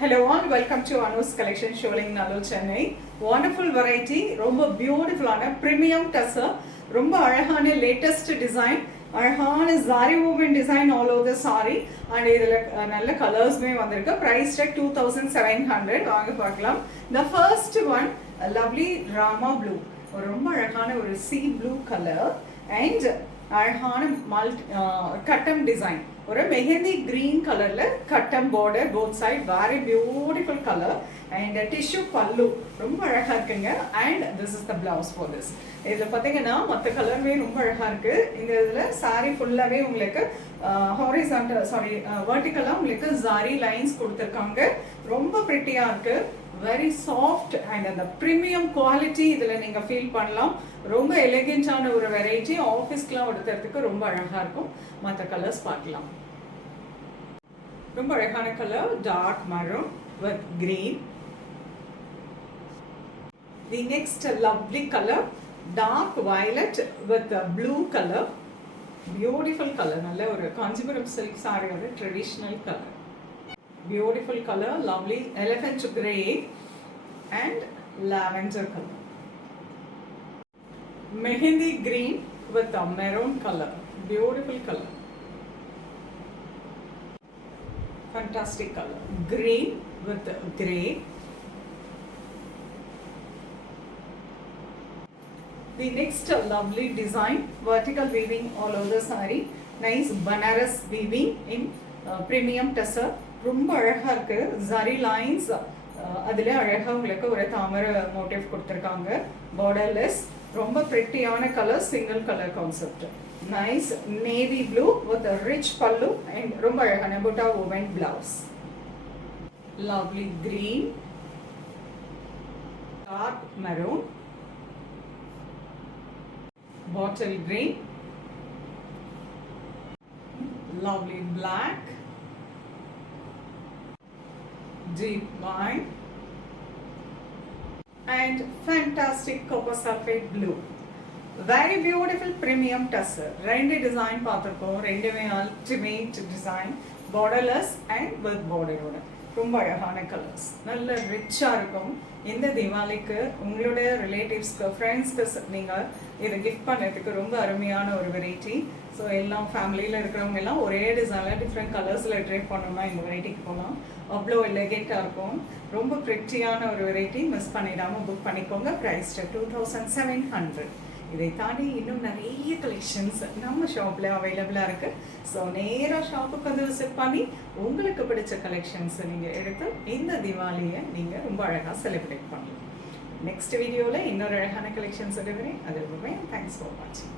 Hello all, welcome to Anu's collection showing Nalur Chennai. Wonderful variety, ரொம்ப பியூட்டிஃபுல்லான premium tussar, ரொம்ப அழகான latest design, அழகான zari woven design all over the saree and இதில் நல்ல கலர்ஸ்மே வந்திருக்கு. Price tag 2700. வாங்க பார்க்கலாம். The first one, a lovely Rama blue, ரொம்ப அழகான ஒரு sea blue color and அழகான cuttom design. ஒரு மெஹந்தி green கலர்ல cuttom border both side, very beautiful color and tissue pallu ரொம்ப அழகா இருக்குங்க. and this is the blouse for this. இதுல பாத்தீங்கன்னா மத்த கலர்வே ரொம்ப அழகா இருக்கு. இந்த இதுல saree ஃபுல்லாவே உங்களுக்கு horizontal vertically உங்களுக்கு zari lines கொடுத்திருக்காங்க. ரொம்ப pretty-ஆ இருக்கு. very soft and the premium quality இதுல நீங்க ஃபீல் பண்ணலாம். ரொம்ப எலிகன்ட்டான ஒரு வெரைட்டி, ஆபீஸ்க்குலாம் எடுத்துறதுக்கு ரொம்ப அழகா இருக்கும். மத்த கலர்ஸ் பார்க்கலாம். ரொம்ப அழகான colour dark maroon with green. The next lovely color dark violet with blue color. Beautiful color, நல்ல ஒரு காஞ்சிபுரம் silk saree ஓட traditional color. Beautiful color, lovely elephant grey and lavender color. Mehendi green with a maroon color. Beautiful color. Fantastic color. Green with grey. The next lovely design, vertical weaving all over the saree. Nice Banaras weaving in premium tussar. ரொம்ப அழகா இருக்கு. zari lines அதிலே அழகா உங்களுக்கு ஒரு தாமரை motive கொடுத்திருக்காங்க. borderless, ரொம்ப pretty-ஆன colour, single color concept. nice navy blue with a rich pallu and ரொம்ப அழகான butta woven blouse. lovely green, dark maroon, bottle green, lovely black, deep wine and fantastic copper sulfate blue. Very beautiful premium tussar. ரெண்டு design பார்த்திருக்கோம். ரெண்டுமே ultimate design, borderless and with border ஓட ரொம்ப அழகான colours. நல்ல ரிச்சா இருக்கும். இந்த தீபாவளிக்கு உங்களுடைய ரிலேட்டிவ்ஸ்க்கு ஃப்ரெண்ட்ஸ்க்கு நீங்கள் இதை கிஃப்ட் பண்ணுறதுக்கு ரொம்ப அருமையான ஒரு வெரைட்டி. ஸோ எல்லாம் ஃபேமிலியில் இருக்கிறவங்க எல்லாம் ஒரே டிசைனில் டிஃப்ரெண்ட் கலர்ஸில் ட்ரை பண்ணோம்னா இந்த வெரைட்டிக்கு போகலாம். அவ்வளோ எலிகெண்ட்டாக இருக்கும். ரொம்ப ப்ரிட்டியான ஒரு வெரைட்டி. மிஸ் பண்ணிடாமல் புக் பண்ணிக்கோங்க. ப்ரைஸ் 2700. இதை தாண்டி இன்னும் நிறைய கலெக்ஷன்ஸ் நம்ம ஷாப்பில் அவைலபிளாக இருக்குது. ஸோ நேராக ஷாப்புக்கு வந்து விசிட் பண்ணி உங்களுக்கு பிடிச்ச கலெக்ஷன்ஸை நீங்கள் எடுத்து இந்த தீபாவளியை நீங்கள் ரொம்ப அழகாக செலிப்ரேட் பண்ணலாம். நெக்ஸ்ட் வீடியோவில் இன்னொரு அழகான கலெக்ஷன்ஸ் எடுக்கிறேன். அது ரொம்பவே தேங்க்ஸ் ஃபார் வாட்சிங்.